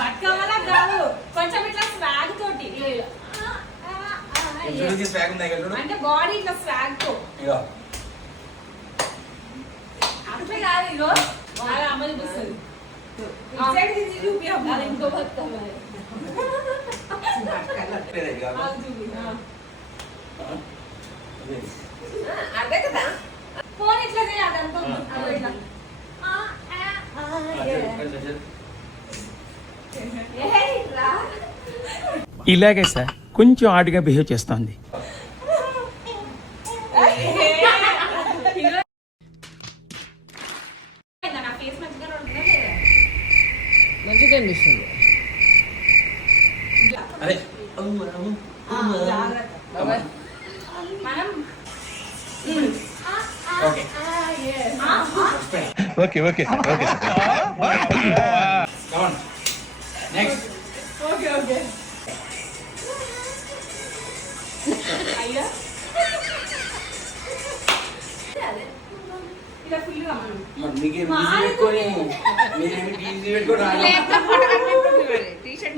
బతుకమ్మలా కాదు, కొంచెం ఇట్లా స్వాగ్ తోటి అంటే బాడీ ఇట్లా స్వాగ్ తో అట్లా కాదు. ఇగో బాగా అమ్మ చూపిస్తుంది. ఇంకో బతుకమ్మ అదే కదా. ఫోన్ ఇట్లా చేయాలి అనుకో. ఇలాగే సార్ కొంచెం ఆడుగా బిహేవ్ చేస్తోంది. మంచిగా అనిపిస్తుంది. Okay okay okay next. Okay okay. అయ్యా ఇలా ఫుల్గా మనం టీ షర్ట్